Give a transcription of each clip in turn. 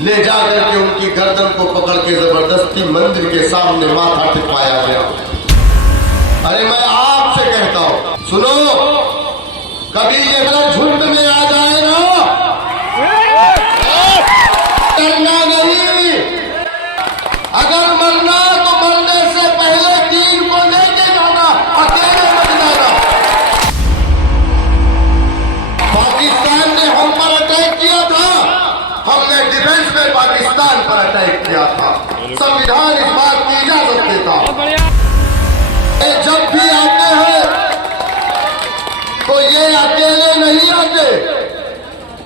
ले जाकर के उनकी गर्दन को पकड़ के जबरदस्ती मंदिर के सामने माथा टिकवाया गया। अरे मैं आपसे कहता हूं, सुनो, कभी ये गलत झुंड में आ जाए ना, डरना नहीं। अगर मरना तो मरने से पहले तीन को लेके जाना, अकेले मत जाना। पाकिस्तान ने हम पर अटैक किया था, हमने डिफेंस में पाकिस्तान पर अटैक किया था। संविधान इस बात की इजाजत देता। जब भी आते हैं तो ये अकेले नहीं आते,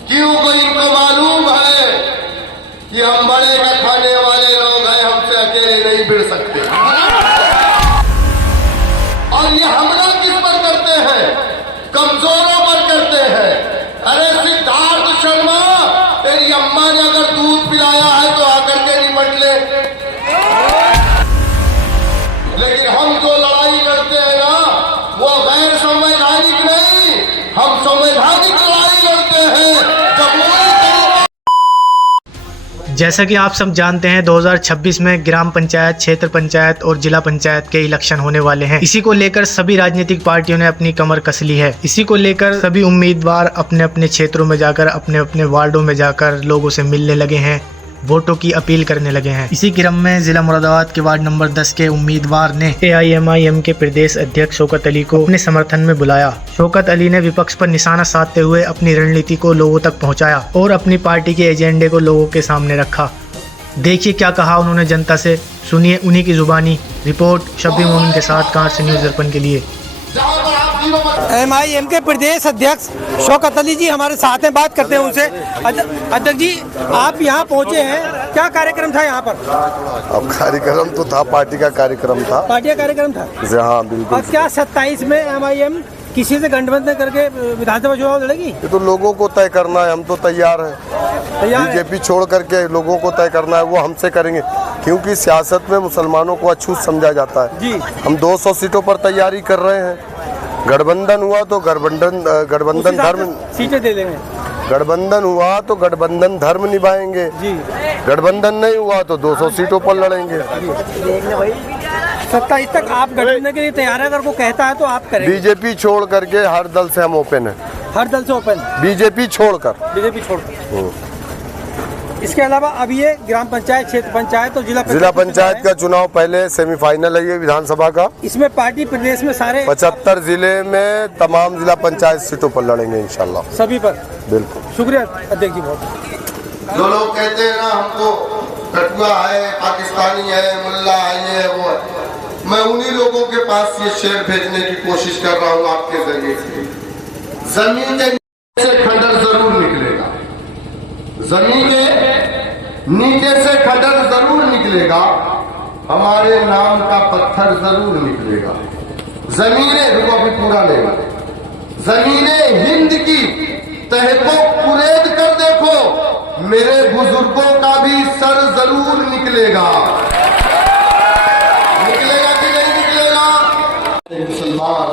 क्योंकि इनको मालूम है कि हम बड़े का खाने वाले लोग हैं, हमसे अकेले नहीं भिड़ सकते। और ये हमला किस पर करते हैं? कमजोरों पर करते हैं। अरे सिद्धार्थ शर्मा, तेरी अम्मा ने अगर दूध पिलाया है तो आकर के निपट ले। लेकिन हम जो लड़ाई करते हैं ना, वो गैर संवैधानिक नहीं, हम संवैधानिक लड़ाई लड़ते हैं। जैसा कि आप सब जानते हैं 2026 में ग्राम पंचायत, क्षेत्र पंचायत और जिला पंचायत के इलेक्शन होने वाले हैं। इसी को लेकर सभी राजनीतिक पार्टियों ने अपनी कमर कस ली है। इसी को लेकर सभी उम्मीदवार अपने अपने क्षेत्रों में जाकर, अपने अपने वार्डों में जाकर लोगों से मिलने लगे हैं, वोटों की अपील करने लगे हैं। इसी क्रम में जिला मुरादाबाद के वार्ड नंबर 10 के उम्मीदवार ने AIMIM के प्रदेश अध्यक्ष शौकत अली को अपने समर्थन में बुलाया। शौकत अली ने विपक्ष पर निशाना साधते हुए अपनी रणनीति को लोगों तक पहुंचाया और अपनी पार्टी के एजेंडे को लोगों के सामने रखा। देखिए क्या कहा उन्होंने जनता से, सुनिए उन्हीं की जुबानी। रिपोर्ट शब्बीर मोमिन के साथ कांट से न्यूज़ दर्पण के लिए। MIM के प्रदेश अध्यक्ष शौकत अली जी हमारे साथ हैं, बात करते हैं उनसे। अध्यक्ष जी, आप यहाँ पहुँचे हैं, क्या कार्यक्रम था यहाँ पर? अब कार्यक्रम तो था, पार्टी का कार्यक्रम था। पार्टी का कार्यक्रम था? हाँ बिल्कुल। और क्या 27 में MIM किसी से गठबंधन करके विधानसभा चुनाव लड़ेगी? ये तो लोगों को तय करना है, हम तो तैयार हैं। बीजेपी छोड़ करके लोगों को तय करना है, वो हमसे करेंगे, क्योंकि सियासत में मुसलमानों को अछूत समझा जाता है जी। हम 200 सीटों पर तैयारी कर रहे हैं। गठबंधन हुआ तो गठबंधन धर्म सीटें दे देंगे। गठबंधन हुआ तो गठबंधन धर्म निभाएंगे जी। गठबंधन नहीं हुआ तो 200 सीटों पर लड़ेंगे। 27 तक आप गठबंधन के लिए तैयार है? अगर वो कहता है तो आप करें? बीजेपी छोड़ करके हर दल से हम ओपन है। हर दल से ओपन? बीजेपी छोड़कर। बीजेपी छोड़कर। इसके अलावा अभी ये ग्राम पंचायत, क्षेत्र पंचायत और जिला पंचायत का चुनाव पहले सेमीफाइनल है ये विधानसभा का। इसमें पार्टी प्रदेश में सारे 75 जिले में तमाम जिला पंचायत सीटों पर लड़ेंगे इंशाल्लाह, सभी पर। बिल्कुल। शुक्रिया अध्यक्ष जी बहुत। जो लोग कहते हैं ना हमको कटुआ है, पाकिस्तानी है, मुल्ला है, ये वो है, मैं उन्हीं लोगों के पास ये शेर भेजने की कोशिश कर रहा हूँ आपके जरिए से। जमीन के नीचे से खंडर जरूर निकलेगा, जमीन के नीचे से खंडर जरूर निकलेगा, हमारे नाम का पत्थर जरूर निकलेगा। जमीने, रुको अभी पूरा लेगा, जमीने हिंद की तह को कुरेद कर देखो, मेरे बुजुर्गों का भी सर जरूर निकलेगा। निकलेगा कि नहीं निकलेगा? मुसलमान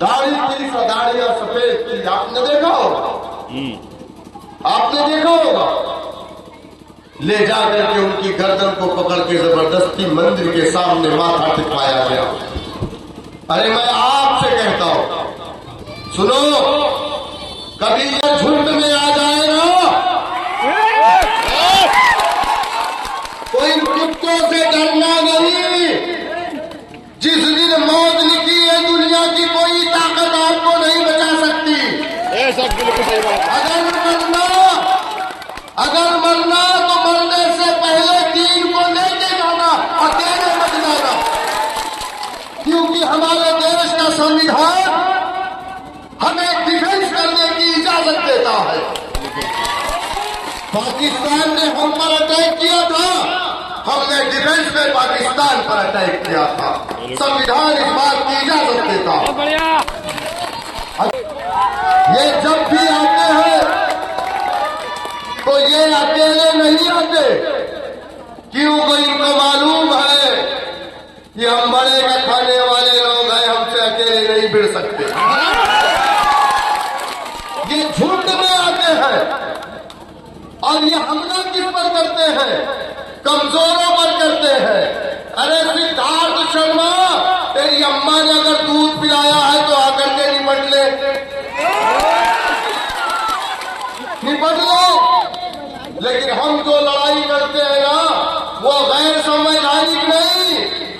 दाढ़ी की, दाढ़ी और सफेद की आपने देखा होगा, आपने देखा होगा। ले जाकर के उनकी गर्दन को पकड़ के जबरदस्ती मंदिर के सामने माथा टिकवाया गया। अरे मैं आपसे कहता हूं, सुनो, कभी ये झुंड में आ जाए ना, कोई कुत्तों से डरना नहीं। जिस दिन मौत निकली है दुनिया की कोई ताकत आपको नहीं बचा सकती। अगर मरना तो मरने से पहले तीन को लेके जाना, अकेले मत जाना, क्योंकि हमारे देश का संविधान हमें डिफेंस करने की इजाजत देता है। पाकिस्तान ने हम पर अटैक किया था, हमने डिफेंस में पाकिस्तान पर अटैक किया था। संविधान इस बात की इजाजत देता है। ये जब भी आते हैं तो ये अकेले नहीं आते, क्योंकि इनको मालूम है कि हम बड़े का खाने वाले लोग हैं, हमसे अकेले नहीं भिड़ सकते। ये झुंड में आते हैं और और ये हमला किस पर करते हैं? कमजोरों पर करते हैं। अरे सिद्धार्थ शर्मा, तेरी अम्मा ने अगर दूध पिलाया है तो आकर के निपट ले, निपट लो। लेकिन हम जो लड़ाई करते हैं ना, वो गैर संवैधानिक नहीं,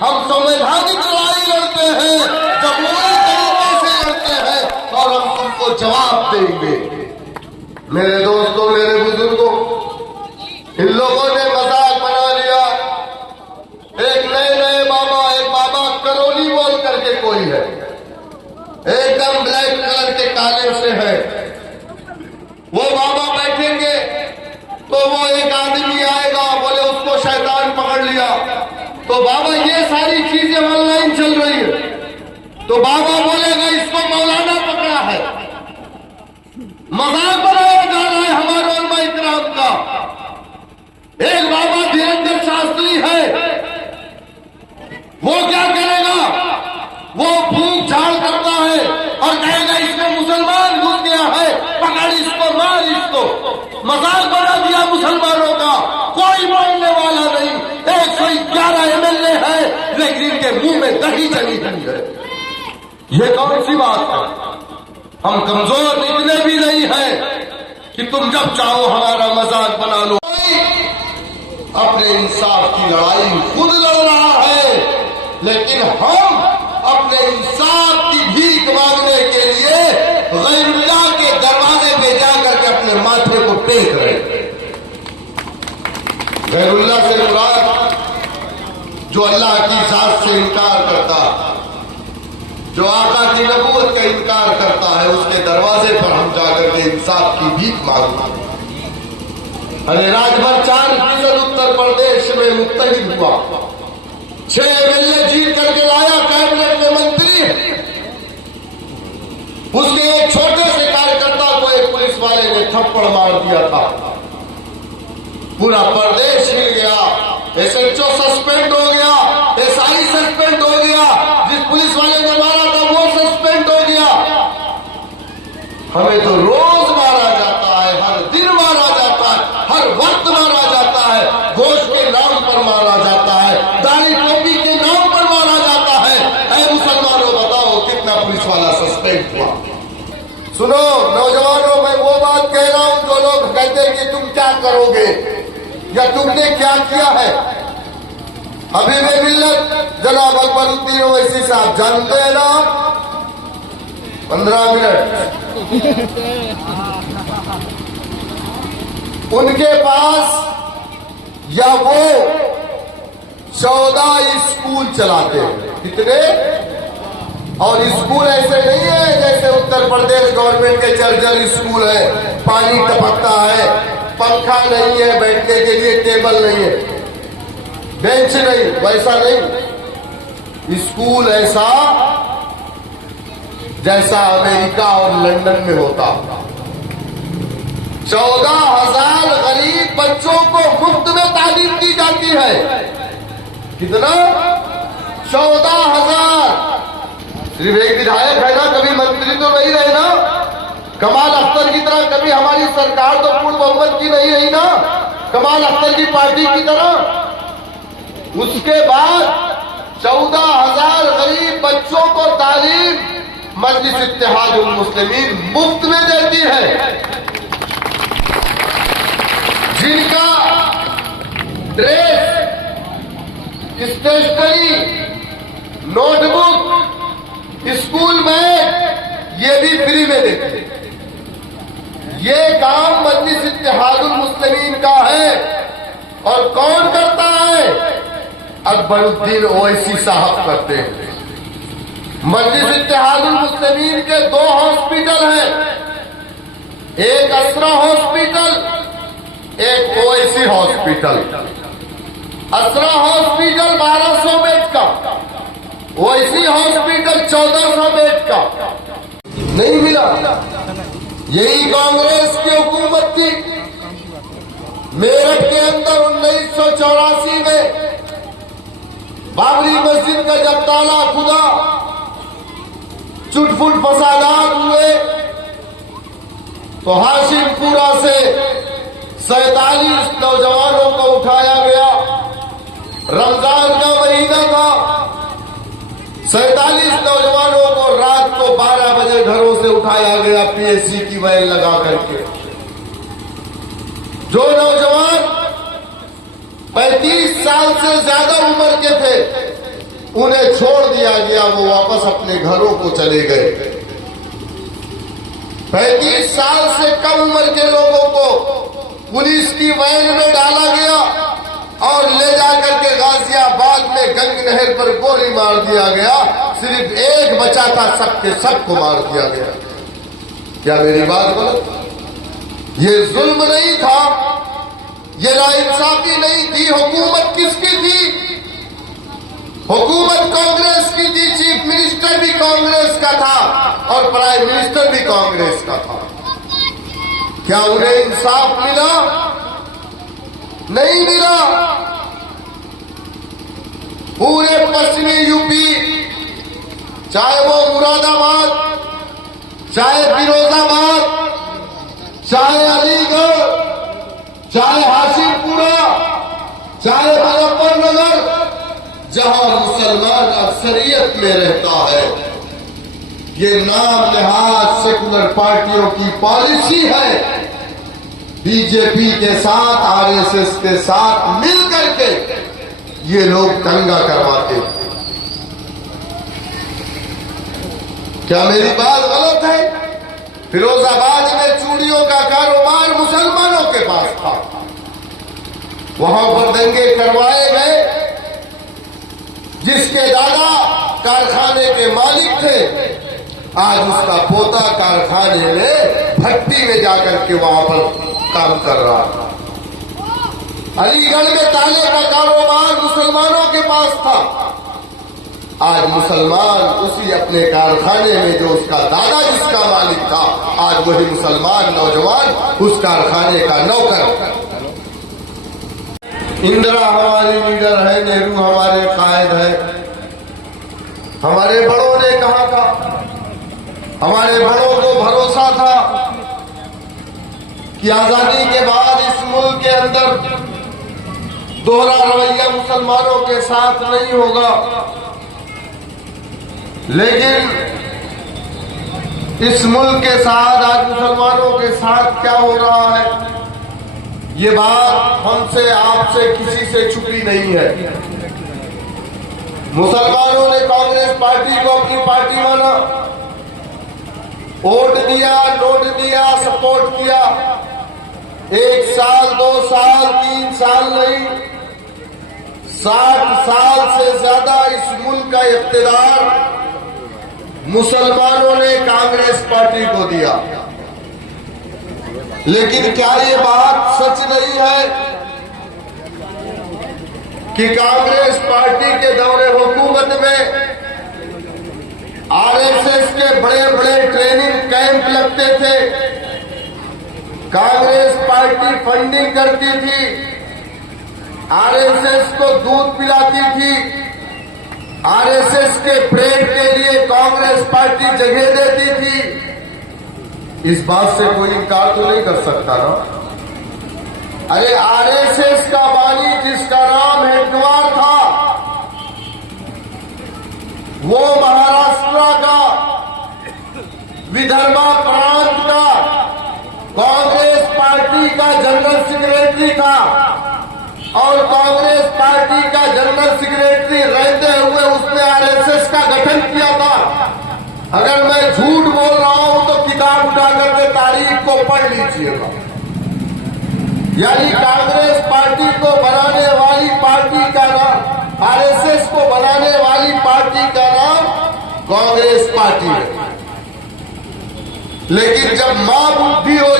हम संवैधानिक लड़ाई लड़ते हैं, जमहूरी तरीके से लड़ते हैं और हम तुमको जवाब देंगे। मेरे दोस्तों, मेरे बुजुर्गों, इन लोगों ने मजाक बना लिया। एक नए बाबा, एक बाबा करोली बोल करके कोई है, एकदम ब्लैक कलर के काले से है। वो बाबा बैठेंगे तो वो एक आदमी आएगा, बोले उसको शैतान पकड़ लिया। तो बाबा ये सारी चीजें ऑनलाइन चल रही है, तो बाबा बोलेगा इसको मौलाना पकड़ा है। मजाक बनाया जा रहा है हमारे उलमा इकराम का। एक बाबा धीरेन्द्र शास्त्री है, वो क्या करेगा? वो फूंक झाड़ करता है और कहेगा इसमें मुसलमान घुस गया है, पकड़ इसको, मार इसको। मजाक बना दिया मुसलमानों का, कोई बोलने वाला नहीं। 111 MLA है, लेकिन इनके मुंह में दही चली हुई है। ये कौन सी बात है? हम कमजोर निकले भी नहीं है कि तुम जब चाहो हमारा मजाक बना लो। अपने इंसाफ की लड़ाई खुद लड़ रहा है, लेकिन हम अपने इंसाफ की भीख मांगने के लिए गैरुल्लाह के दरवाजे पे जाकर के अपने माथे को टेक रहे। गैरुल्लाह से मुराद जो अल्लाह की जात से इनकार करता, जो आका की नबूवत का इनकार करता है, उसके दरवाजे पर हम जाकर के इंसाफ की भीख मांगते हैं। अरे राजभर 4% उत्तर प्रदेश में मुत्तहिद हुआ, 6 MLA जीत करके लाया, कैबिनेट में मंत्री। उसके एक छोटे से कार्यकर्ता को एक पुलिस वाले ने थप्पड़ मार दिया था, पूरा प्रदेश हिल गया। SHO सस्पेंड हो गया, SI सस्पेंड हो गया, जिस पुलिस वाले ने मारा था वो सस्पेंड हो गया। हमें तो रोज मारा जाता है, हर दिन मारा जाता है, हर वक्त मारा जाता है, गोश्त के नाम पर मारा जाता है, दाढ़ी टोपी के नाम पर मारा जाता है। ऐ मुसलमानों, बताओ कितना पुलिस वाला सस्पेंड हुआ? सुनो नौजवानों, मैं वो बात कह रहा हूं जो लोग कहते हैं कि तुम क्या करोगे या तुमने क्या किया है। अभी मैं मिल्लत जनाब अकबरुद्दीन ओवैसी साहब जानते हैं ना, 15 मिनट उनके पास या वो 14 स्कूल चलाते हैं। कितने? और स्कूल ऐसे नहीं है जैसे उत्तर प्रदेश गवर्नमेंट के चर्चल स्कूल है, पानी टपकता है, पंखा नहीं है, बैठने के लिए टेबल नहीं है, बेंच नहीं, वैसा नहीं। स्कूल ऐसा जैसा अमेरिका और लंदन में होता। 14,000 गरीब बच्चों को मुफ्त में तालीम दी जाती है। कितना? 14,000। सिर्फ एक विधायक है ना, कभी मंत्री तो नहीं रहे ना। कमाल अख्तर की तरह कभी हमारी सरकार तो पूर्ण बहुमत की नहीं रही ना, कमाल अख्तर की पार्टी की तरह। उसके बाद 14,000 गरीब बच्चों को तालीम मजलिस इत्तेहादुल मुस्लिमीन मुफ्त में देती है, जिनका dress, stationery, notebook, school bag ये भी फ्री में देते हैं। ये काम मजलिस इत्तेहादुल मुस्लिमीन का है। और कौन करता है? अकबरुद्दीन ओवैसी साहब करते हैं। मजलिस इत्तेहादुल मुस्लिमीन के 2 हॉस्पिटल हैं, एक असरा हॉस्पिटल, एक ओवैसी हॉस्पिटल। असरा हॉस्पिटल 1200 बेड का, ओवैसी हॉस्पिटल 1400 बेड का। नहीं मिला। यही कांग्रेस की हुकूमत थी। मेरठ के अंदर 1984 में बाबरी मस्जिद का जब ताला खुदा, चुटफुट फसादात हुए, तो हाशिमपुरा से 47 नौजवानों को उठाया गया। रमजान का महीना था। 47 नौजवानों को रात को 12 बजे घरों से उठाया गया पीएससी की वैन लगा करके। जो नौजवान 35 साल से ज्यादा उम्र के थे उन्हें छोड़ दिया गया, वो वापस अपने घरों को चले गए। 35 साल से कम उम्र के लोगों को पुलिस की वैन में डाला गया और ले जाकर के गाजियाबाद में गंग नहर पर गोली मार दिया गया। सिर्फ एक बचा था, सबके सबको मार दिया गया। क्या मेरी बात गलत? ये जुल्म नहीं था, ये नाइंसाफी नहीं थी। हुकूमत किसकी थी? हुकूमत कांग्रेस की थी। चीफ मिनिस्टर भी कांग्रेस का था और प्राइम मिनिस्टर भी कांग्रेस का था। क्या उन्हें इंसाफ मिला? नहीं मिला। पूरे पश्चिमी यूपी, चाहे वो मुरादाबाद, चाहे फिरोजाबाद, चाहे अलीगढ़, चाहे हाशिमपुरा, चाहे मुजफ्फरनगर, जहां मुसलमान अक्सरियत में रहता है, ये नाम नहाज सेकुलर पार्टियों की पॉलिसी है। बीजेपी के साथ, आरएसएस के साथ मिलकर के ये लोग दंगा करवाते। क्या मेरी बात गलत है? फिरोजाबाद में चूड़ियों का कारोबार मुसलमानों के पास था, वहां पर दंगे करवाए गए। जिसके दादा कारखाने के मालिक थे, आज उसका पोता कारखाने में भट्टी में जाकर के वहां पर काम कर रहा था। अलीगढ़ में ताले का कारोबार मुसलमानों के पास था। आज मुसलमान उसी अपने कारखाने में जो उसका दादा जिसका मालिक था, आज वही मुसलमान नौजवान उस कारखाने का नौकर। इंदिरा हमारी लीडर है, नेहरू हमारे कायद है। हमारे बड़ों ने कहा था, हमारे बड़ों को भरोसा था कि आजादी के बाद इस मुल्क के अंदर दोहरा रवैया मुसलमानों के साथ नहीं होगा। लेकिन इस मुल्क के साथ आज मुसलमानों के साथ क्या हो रहा है, ये बात हमसे आपसे किसी से छुपी नहीं है। मुसलमानों ने कांग्रेस पार्टी को अपनी पार्टी माना, वोट दिया, नोट दिया, सपोर्ट किया। 1 साल, 2 साल, 3 साल नहीं, 60 साल से ज्यादा इस मुल्क का इख्तियार मुसलमानों ने कांग्रेस पार्टी को दिया। लेकिन क्या ये बात सच नहीं है कि कांग्रेस पार्टी के दौरे हुकूमत में आरएसएस के बड़े बड़े ट्रेनिंग कैंप लगते थे, कांग्रेस पार्टी फंडिंग करती थी, आरएसएस को दूध पिलाती थी, आरएसएस के परेड के लिए कांग्रेस पार्टी जगह देती थी। इस बात से कोई इनकार तो नहीं कर सकता ना। अरे आरएसएस का बानी जिसका नाम हेडगेवार था, वो महाराष्ट्र का, विदर्भा प्रांत का कांग्रेस पार्टी का जनरल सेक्रेटरी था और कांग्रेस पार्टी का जनरल सेक्रेटरी रहते हुए उसने आरएसएस का गठन किया था। अगर मैं झूठ बोल रहा हूं तो किताब उठा करके तारीख को पढ़ लीजिएगा। यानी कांग्रेस पार्टी को बनाने वाली पार्टी का नाम, आरएसएस को बनाने वाली पार्टी का नाम कांग्रेस पार्टी है। लेकिन जब मां बुद्धि हो